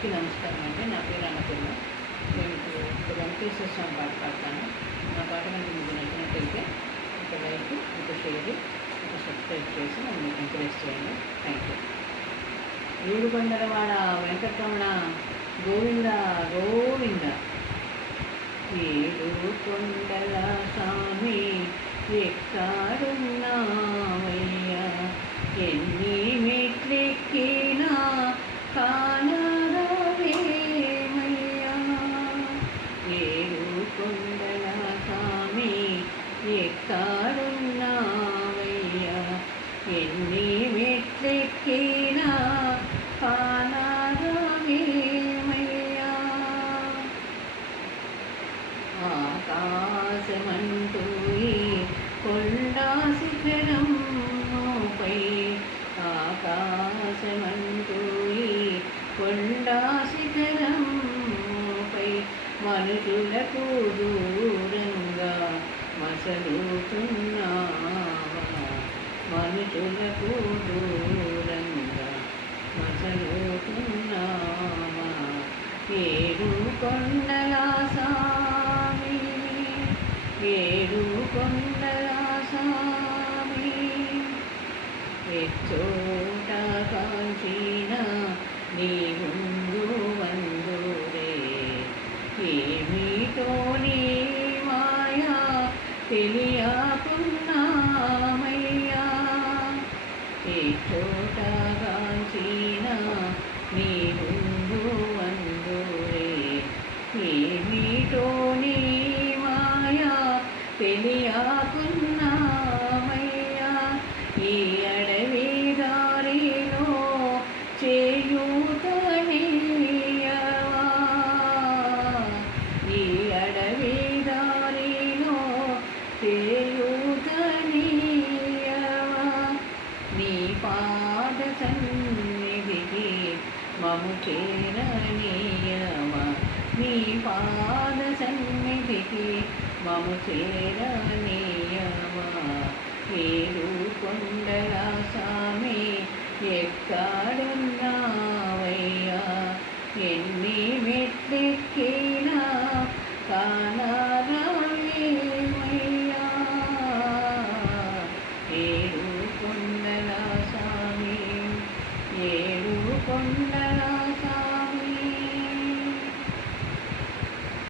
అందరికీ నమస్కారం అండి. నా పేరు అన్నపూర్ణ. నేను ఇప్పుడు ఒక వెంకటేశ్వర స్వామి పాట పాడతాను. నా పాట కనుక మీకు నచ్చినట్టయితే ఒక లైక్, ఒక షేర్, ఒక సబ్స్క్రైబ్ చేసి నన్ను ఎంకరేజ్ చేయండి. Thank you. ఏడుకొండలవాడ వెంకటరమణ గోవింద గోవింద. ఏడుకొండల స్వామి ఎక్కడున్నావయ్యా, ఎన్ని మెట్లెక్కినా కానరావేమయ్యా. ఏడుకొండల స్వామి ఎక్కడున్నావయ్యా, ఎన్ని మెట్లెక్కినా కానరావేమయ్యా. ఆకాశమంటూ ఈ కొండా శిఖరంపై, ఆకాశమంటూ ఈ కొండా శిఖరంపై మనుషులకు దూరంగా మసలుతున్నావా, మనుషులకు దూరంగా మసలుతున్నావా. ఏడుకొండల స్వామి, ఏడుకొండల స్వామి. ఎచ్చోట కాంచిన నీ ముందు వందురే, ఏమిటో నీ మాయా తెలియకున్నామయ్యా. ఎచ్చోట కాంచిన నీ ముందు వందురే, ఏమిటో నీ మాయా తెలియకున్నామయ్యా. ఈ అడవి దారిలో చేయూతనీయవా, ఈ అడవి దారిలో చేయూతనీయవా. నీ పాద సన్నిధికి మము చేరనీయవా, నీ పాద సన్నిధికి మము చేరనీయవా.